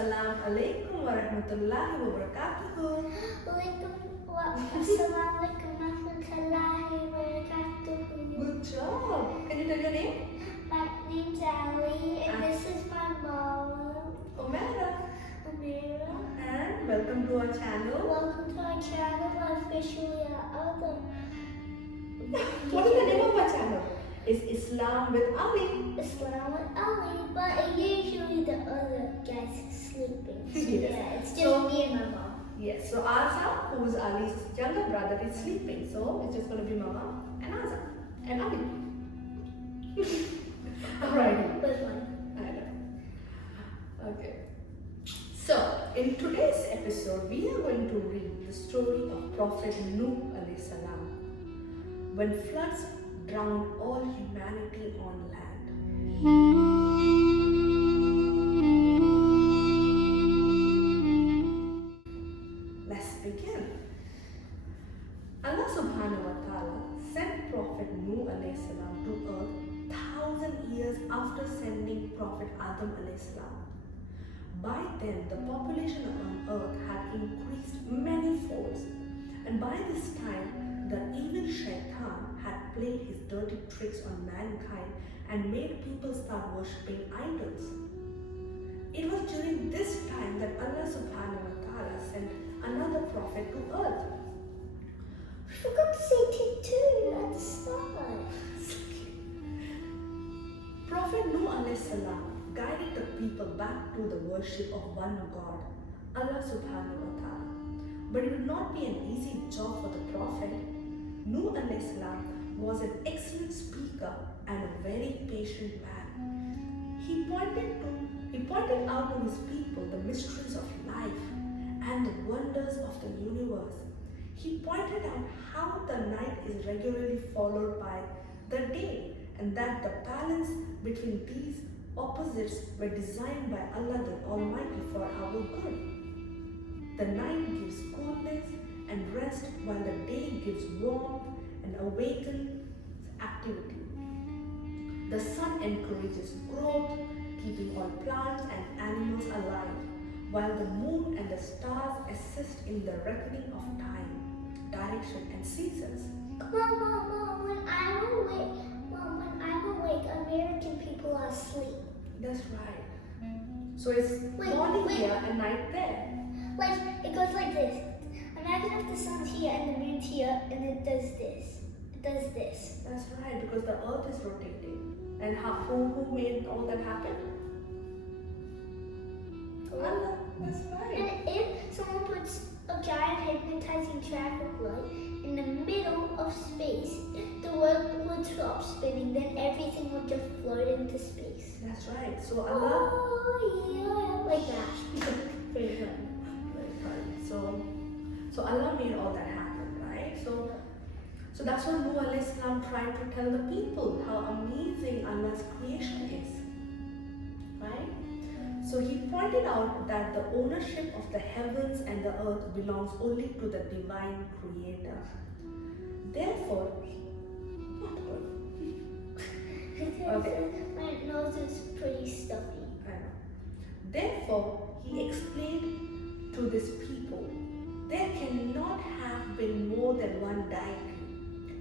Assalamu alaikum wa rahmatullahi wa barakatuh. Assalamualaikum warahmatullahi wabarakatuh. Good job. Can you tell your name? My name's Ali and this is my mom, Omera. Amira. And welcome to our channel. Welcome to our channel, officially our other. What is the name of our channel? It's Islam with Ali. Islam with Ali, but usually the other guy's sleeping. So Yes. yeah, it's just So- me and my mom. Yes, so Azam, who is Ali's younger brother, is sleeping. So it's just going to be Mama and Azam and Ali. Alright. Which one? I know. Okay. So, in today's episode, we are going to read the story of Prophet Nuh alayhi salam, when floods drowned all humanity on land. Let's begin. Allah subhanahu wa ta'ala sent Prophet Nuh alayhi salam to earth 1,000 years after sending Prophet Adam alayhi salam. By then, the population on earth had increased many folds, and by this time, the evil shaitan had played his dirty tricks on mankind and made people start worshipping idols. It was during this time that Allah subhanahu wa ta'ala sent another prophet to earth. I forgot to say T2 at the start. Prophet Nuh alayhi salam guided the people back to the worship of one God, Allah subhanahu wa ta'ala. But it would not be an easy job for the Prophet. Nuh alayhi salam was an excellent speaker and a very patient man. He pointed out to his people the mysteries of life and the wonders of the universe. He pointed out how the night is regularly followed by the day, and that the balance between these opposites were designed by Allah the Almighty for our good. The night gives coolness and rest, while the day gives warmth and awakens activity. The sun encourages growth, keeping all plants and animals alive, while the moon and the stars assist in the reckoning of time, direction, and seasons. Mom, when I'm awake, American people are asleep. That's right. So it's morning here and night there. Like, it goes like this. Imagine if the sun's here and the moon's here and it does this. It does this. That's right, because the earth is rotating. And who made all that happen? Allah. That's right. And if someone puts a giant hypnotizing traffic light in the middle of space, the world would stop spinning, then everything would just float into space. That's right. So Allah. Oh, yeah. Like that. Very fun. Very fun. So Allah made all that happen, right? So that's what Nuh alayhi salam tried to tell the people, how amazing Allah's creation is. Right? So he pointed out that the ownership of the heavens and the earth belongs only to the divine creator. Therefore, not good. Okay. My nose is pretty stuffy. I know. Therefore, he explained to this people, there cannot have been more than one deity.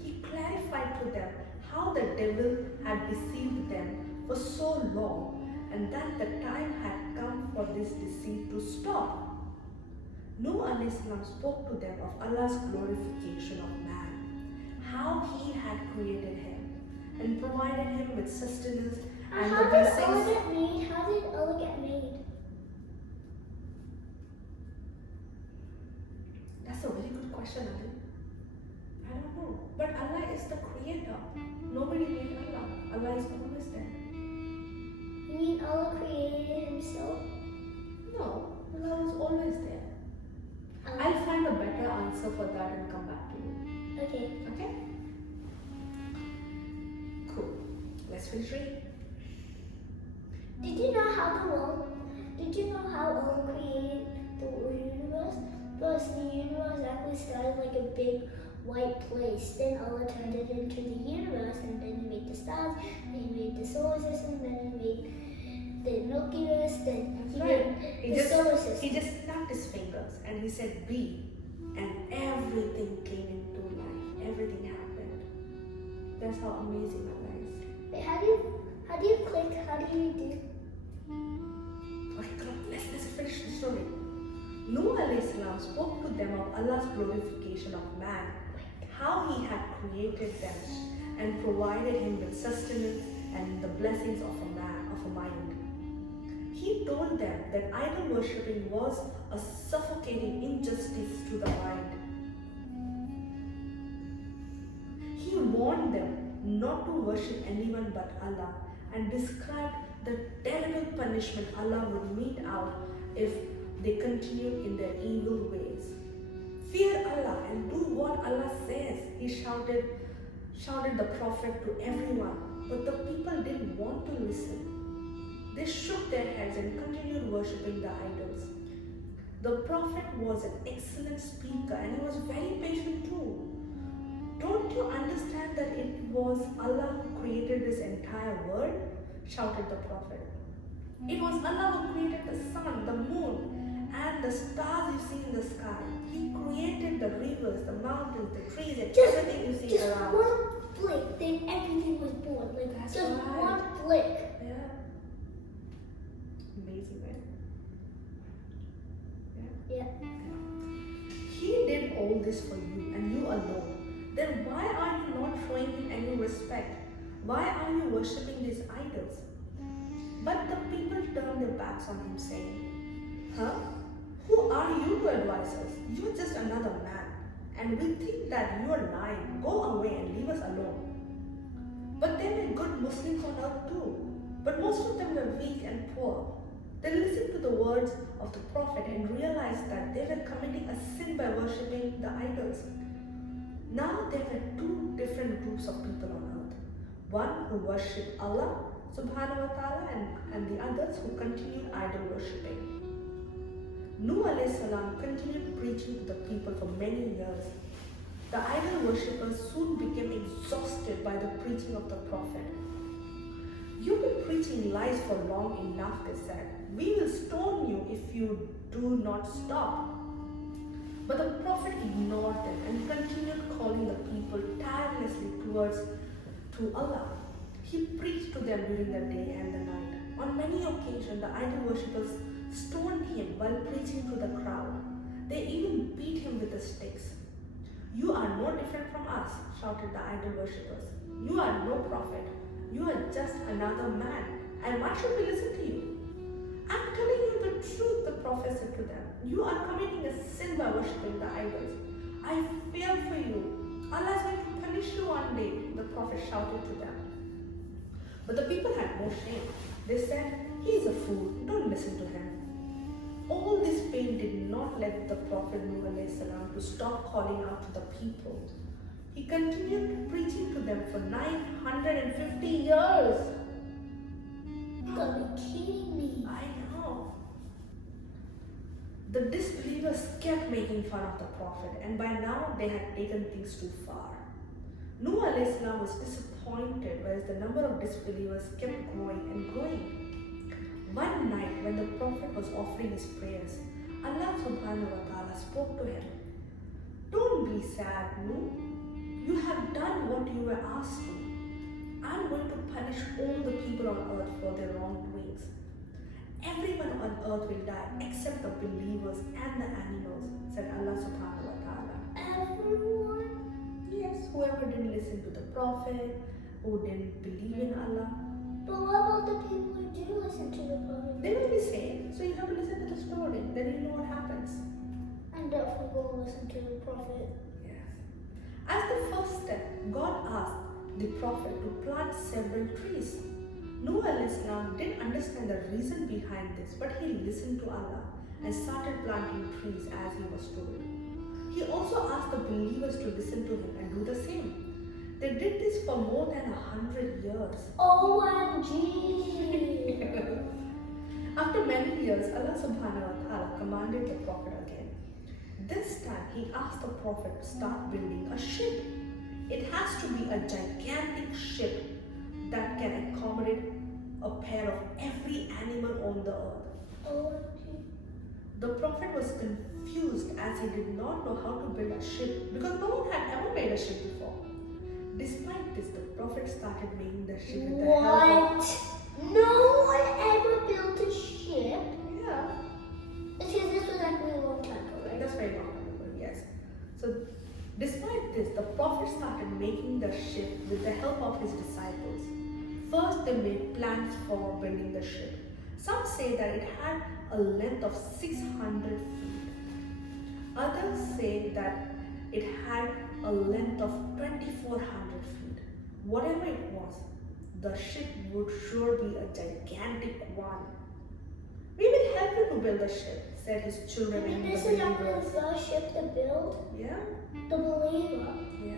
He clarified to them how the devil had deceived them for so long, and that the time had come for this deceit to stop. Nuh alayhi salam spoke to them of Allah's glorification of man, how he had created him and provided him with sustenance and How the did Allah blessings. get made? How did Allah get made? That's a very good question, Ali. I don't know. But Allah is the creator. Nobody made Allah. Allah is always there. You mean Allah created himself? No, Allah is always there. I'll find a better answer for that and come back to you. Okay. Okay? Cool. Let's finish reading. Did you know how Allah created the universe? First, the universe actually started like a big white place. Then Allah turned it into the universe, and then He made the stars, then He made the solar system, then He made the Milky Way, then That's right. He just He just snapped his fingers and he said, "Be," and everything came into life. Everything happened. That's how amazing Allah is. Wait, how do you click? How do you do? Okay, come on, let's finish the story. Nuh alayhi salam spoke to them of Allah's glorification of man, how he had created them and provided him with sustenance and the blessings of a mind. He told them that idol worshipping was a suffocating injustice to the mind. He warned them not to worship anyone but Allah and described the terrible punishment Allah would mete out if they continued in their evil ways. Fear Allah and do what Allah says, he shouted the Prophet to everyone, but the people didn't want to listen. They shook their heads and continued worshipping the idols. The Prophet was an excellent speaker and he was very patient too. Don't you understand that it was Allah who created this entire world? Shouted the Prophet. It was Allah who created the sun, the moon, and the stars you see in the sky. He created the rivers, the mountains, the trees, and everything you see around. Just one flick, then everything was born. Like That's just right. one flick. Yeah. Amazing, right? Yeah. He did all this for you and you alone. Then why are you not showing him any respect? Why are you worshipping these idols? But the people turned their backs on him, saying, "Huh? Who are you to advise us? You're just another man, and we think that you're lying. Go away and leave us alone." But there were good Muslims on earth too, but most of them were weak and poor. They listened to the words of the Prophet and realized that they were committing a sin by worshipping the idols. Now there were two different groups of people on earth. One who worshipped Allah subhanahu wa ta'ala and the others who continued idol worshipping. Nuh alayhi salam continued preaching to the people for many years. The idol worshippers soon became exhausted by the preaching of the Prophet. "You've been preaching lies for long enough," they said. "We will stone you if you do not stop." But the Prophet ignored them and continued calling the people tirelessly to Allah. He preached to them during the day and the night. On many occasions, the idol worshippers stoned him while preaching to the crowd. They even beat him with the sticks. "You are no different from us," shouted the idol worshippers. "You are no prophet. You are just another man. And why should we listen to you?" "I'm telling you the truth," the Prophet said to them. "You are committing a sin by worshipping the idols. I fear for you. Allah is going to punish you one day," the Prophet shouted to them. But the people had no shame. They said, "He is a fool. Don't listen to him." All this pain did not let the Prophet Nuh alayhi salam to stop calling out to the people. He continued preaching to them for 950 years. You gotta be kidding me. I know. The disbelievers kept making fun of the Prophet, and by now they had taken things too far. Nuh alayhi salam was disappointed, whereas the number of disbelievers kept growing and growing. One night, when the Prophet was offering his prayers, Allah subhanahu wa ta'ala spoke to him. "Don't be sad, Nuh. You have done what you were asked to. I'm going to punish all the people on earth for their wrongdoings. Everyone on earth will die except the believers and the animals," said Allah subhanahu wa ta'ala. Everyone? Yes, whoever didn't listen to the Prophet, who didn't believe in Allah, But what about the people who do listen to the Prophet? they will be saved. So you have to listen to the story, then you know what happens. And definitely go listen to the Prophet. Yes. As the first step, God asked the Prophet to plant several trees. Nuh alayhi salam didn't understand the reason behind this, but he listened to Allah and started planting trees as he was told. He also asked the believers to listen to him and do the same. They did this for more than 100 years. OMG! After many years, Allah subhanahu wa ta'ala commanded the Prophet again. This time, he asked the Prophet to start building a ship. It has to be a gigantic ship that can accommodate a pair of every animal on the earth. OMG. The Prophet was confused as he did not know how to build a ship because no one had ever made a ship before. Despite this, the Prophet started making the ship with the help of... What? No one ever built a ship? Yeah, Because this was actually a long time ago, right? that's very long ago, yes. So, despite this, the Prophet started making the ship with the help of his disciples. First, they made plans for building the ship. Some say that it had a length of 600 feet. Others say that it had a length of 2,400 feet. Whatever it was, the ship would sure be a gigantic one. We will help you to build the ship, said his children and the This is actually the believers. first ship to build. Yeah, The Believer. yeah.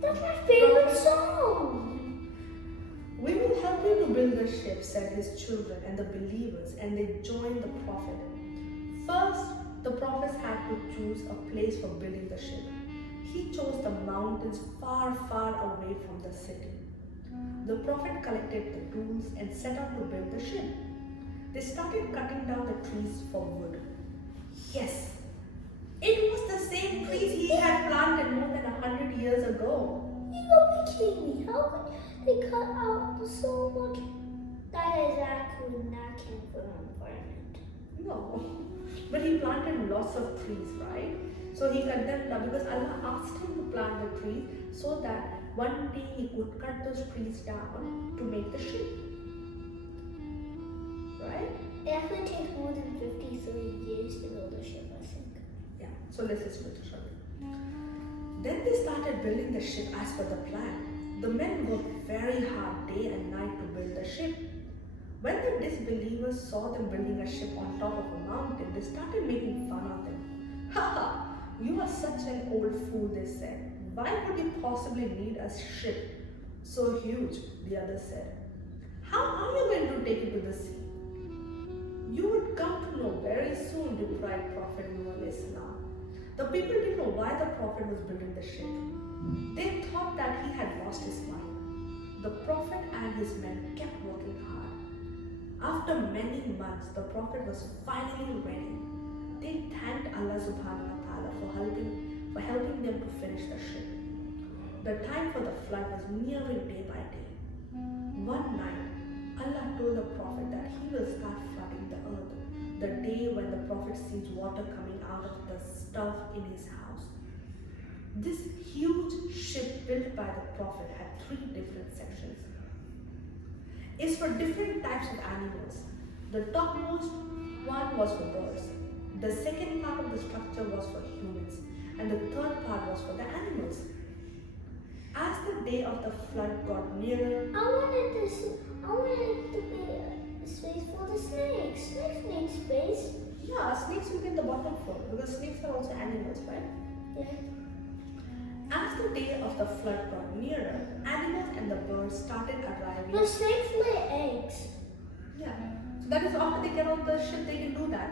That's my favorite song. We will help you to build the ship, said his children and the believers, and they joined the Prophet. First, the prophets had to choose a place for building the ship. He chose the mountains far, far away from the city. The Prophet collected the tools and set out to build the ship. They started cutting down the trees for wood. Yes, it was the same trees he had planted more than 100 years ago. You gotta be kidding me. How could they cut out so much? That is actually not good for the environment. No, but he planted lots of trees, right? So he cut them down because Allah asked him to plant the trees so that one day he could cut those trees down to make the ship. Right? It actually takes more than 53 years to build a ship, I think. Yeah, so let's just go to show you. Then they started building the ship as per the plan. The men worked very hard day and night to build the ship. When the disbelievers saw them building a ship on top of a mountain, they started making fun of them. Haha, you are such an old fool, they said. Why would you possibly need a ship so huge? The others said. How are you going to take it to the sea? You would come to know very soon, replied Prophet Nuh. The people didn't know why the Prophet was building the ship. They thought that he had lost his mind. The Prophet and his men kept working hard. After many months, the Prophet was finally ready. They thanked Allah subhanahu wa ta'ala for helping them to finish the ship. The time for the flood was nearing day by day. One night, Allah told the Prophet that he will start flooding the earth the day when the Prophet sees water coming out of the stuff in his house. This huge ship built by the Prophet had 3 different sections. It's for different types of animals. The topmost one was for birds. The second part of the structure was for humans. And the third part was for the animals. As the day of the flood got nearer, I wanted to be a space for the snakes. Snakes need space. yeah, snakes will be in the bottom floor because snakes are also animals, right? Yeah. As the day of the flood got nearer, animals and the birds started arriving. The snakes lay eggs. Yeah. So that is after they get on the ship, they can do that.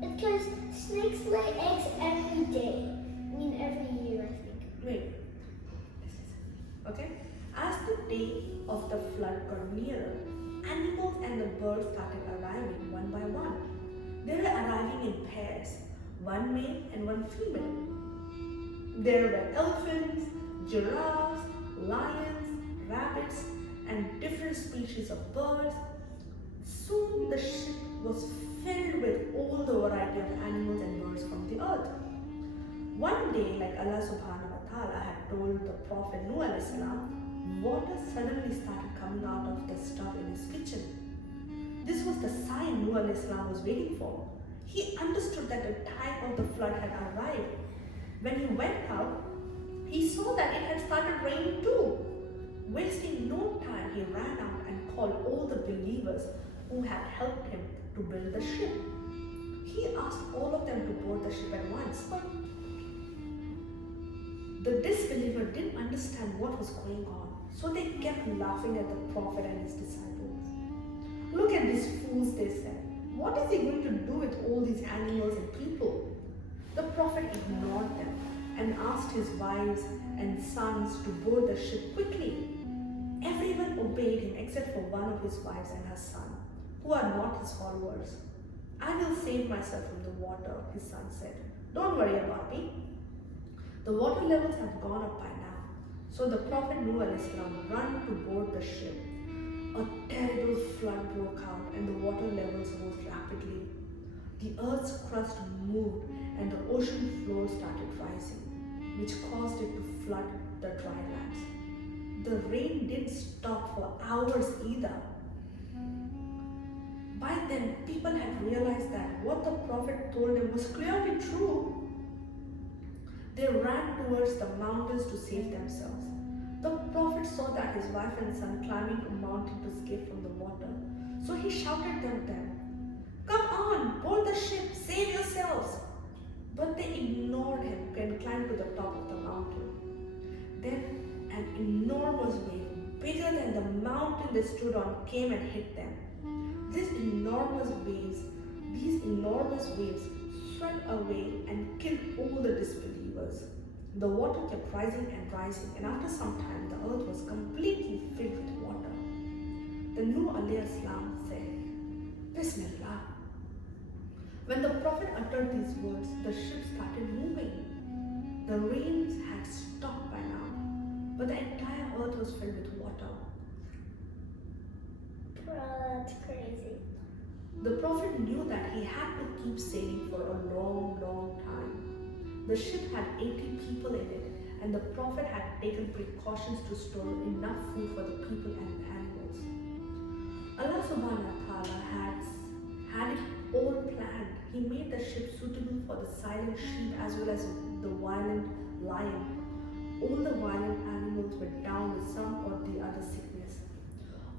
Because snakes lay eggs every day. I mean, every year, I think. Wait. Okay. As the day of the flood got nearer, animals and the birds started arriving one by one. They were arriving in pairs, one male and one female. There were elephants, giraffes, lions, rabbits, and different species of birds. Soon the ship was filled with all the variety of animals and birds from the earth. One day, like Allah subhanahu wa ta'ala had told the Prophet Nuh alayhi salam, water suddenly started coming out of the stuff in his kitchen. This was the sign Nuh alayhi salam was waiting for. He understood that the time of the flood had arrived. When he went out, he saw that it had started raining too. Wasting no time, he ran out and called all the believers who had helped him to build the ship. He asked all of them to board the ship at once. The disbeliever didn't understand what was going on, so they kept laughing at the Prophet and his disciples. Look at these fools, they said. What is he going to do with all these animals and people? The Prophet ignored them and asked his wives and sons to board the ship quickly. Everyone obeyed him except for one of his wives and her son, who are not his followers. I will save myself from the water, his son said. Don't worry about me. The water levels have gone up by now. So the Prophet Nuh ran to board the ship. A terrible flood broke out and the water levels rose rapidly. The earth's crust moved and the ocean floor started rising, which caused it to flood the dry lands. The rain didn't stop for hours either. By then, people had realized that what the Prophet told them was clearly true. They ran towards the mountains to save themselves. The Prophet saw that his wife and son climbing a mountain to escape from the water. So he shouted at them, "Come on, board the ship, save yourselves." But they ignored him and climbed to the top of the mountain. Then an enormous wave, bigger than the mountain they stood on, came and hit them. These enormous waves swept away and killed all the disbelievers. The water kept rising, and after some time, the earth was completely filled with water. Then Nuh alayhi salam said, "Bismillah." When the Prophet uttered these words, the ship started moving. The rains had stopped by now, but the entire earth was filled with water. Bro, that's crazy. The Prophet knew that he had to keep sailing for a long, long time. The ship had 80 people in it, and the Prophet had taken precautions to store enough food for the people and animals. Allah subhanahu wa ta'ala had it all planned. He made the ship suitable for the silent sheep as well as the violent lion. All the violent animals were down with some or the other sickness.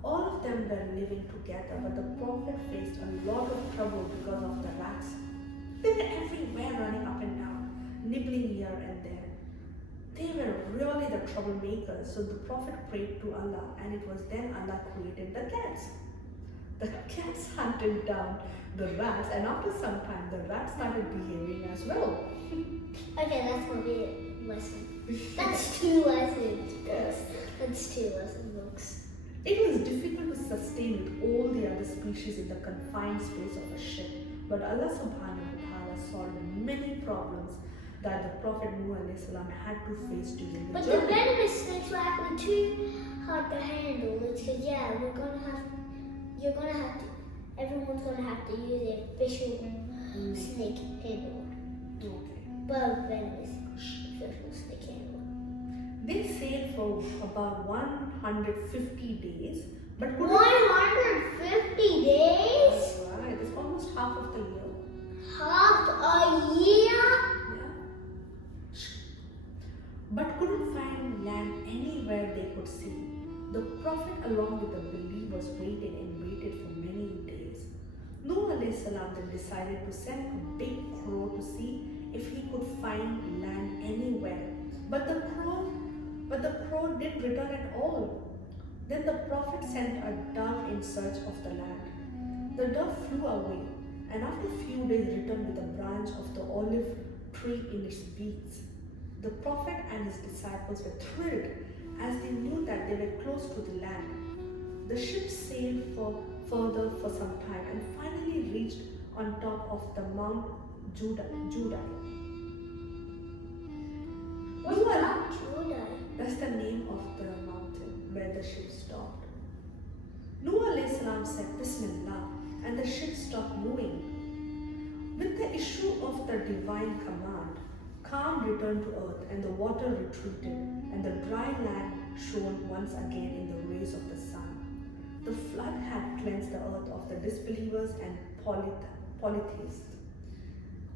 All of them were living together, but the Prophet faced a lot of trouble because of the rats. They were everywhere, running up and down, nibbling here and there. They were really the troublemakers, so the Prophet prayed to Allah, and it was then Allah created the cats. The cats hunted down the rats, and after some time, the rats started behaving as well. Okay, that's gonna be a lesson. That's 2 lessons. Yes. That's 2 lesson books. It was difficult to sustain with all the other species in the confined space of a ship, but Allah subhanahu wa ta'ala solved many problems that the Prophet Nuh alayhi salam had to face during the But the journey. venomous snakes were actually too hard to handle. It's because, everyone's gonna have to use a official snake handler. Okay. But venomous official snake handler. They sailed for about 150 days, but couldn't 150 days? Right, it's almost half of the year. Half a year? Yeah. But couldn't find land anywhere they could see. The Prophet, along with the believers, waited and waited for many days. Nuh alayhi salam then decided to send a big crow to see if he could find land anywhere. But the crow didn't return at all. Then the Prophet sent a dove in search of the land. The dove flew away, and after a few days returned with a branch of the olive tree in its beaks. The Prophet and his disciples were thrilled as they knew that they were close to the land. The ship sailed further for some time and finally reached on top of the Mount Judah. What's Mount Judah? That's the name of the mountain where the ship stopped. Nuh alayhi salam said Bismillah, and the ship stopped moving. With the issue of the divine command, calm returned to earth and the water retreated, and the dry land shone once again in the rays of the sun. The flood had cleansed the earth of the disbelievers and polytheists.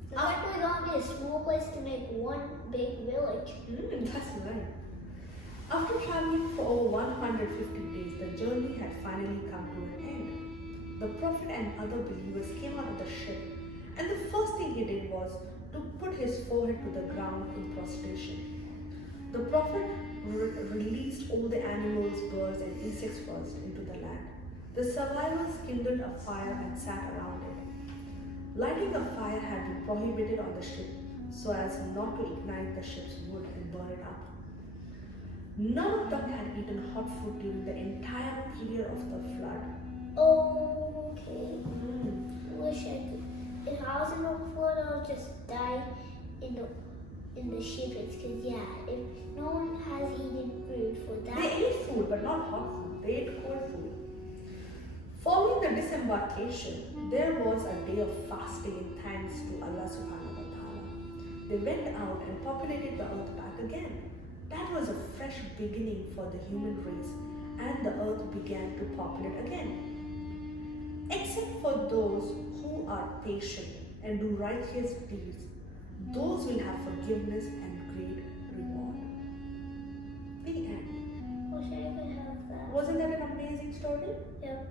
It's like we're gonna be a small place to make one big village. That's right. After traveling for over 150 days, the journey had finally come to an end. The Prophet and other believers came out of the ship, and the first thing he did was to put his forehead to the ground in prostration. The Prophet released all the animals, birds, and insects first into the land. The survivors kindled a fire and sat around it. Lighting a fire had been prohibited on the ship so as not to ignite the ship's wood and burn it up. None of them had eaten hot food during the entire period of the flood. Okay. Wish I could. if I was in the flood, I would just die in the shipwrecks. Cause yeah, if no one has eaten food for that. They ate food, but not hot food. They ate cold food. Following the disembarkation, there was a day of fasting and thanks to Allah subhanahu wa ta'ala. They went out and populated the earth back again. That was a fresh beginning for the human race, and the earth began to populate again. Except for those who are patient and do righteous deeds, those will have forgiveness and great reward. The end. Wish I could have that. Wasn't that an amazing story? Yep.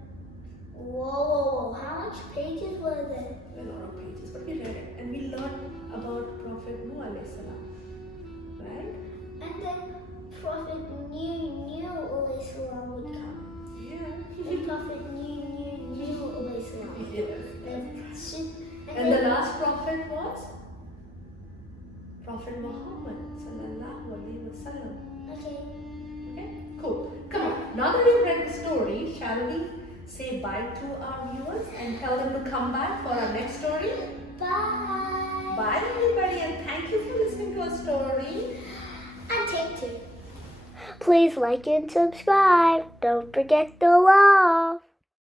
Whoa. How much pages were there? A lot of pages, but we read it and we learned about Prophet Nuh alayhi salam, right? And then Prophet Nuh alayhi salam would come. Yeah. And Prophet Nuh alayhi salam. Yes. And And the then, last prophet was Prophet Muhammad sallallahu alaihi wasallam. okay. Okay, cool. Come on. Now that we've read the story, shall we say bye to our viewers and tell them to come back for our next story? Bye. Bye everybody, and thank you for listening to our story. And take two. Please like and subscribe. Don't forget to love.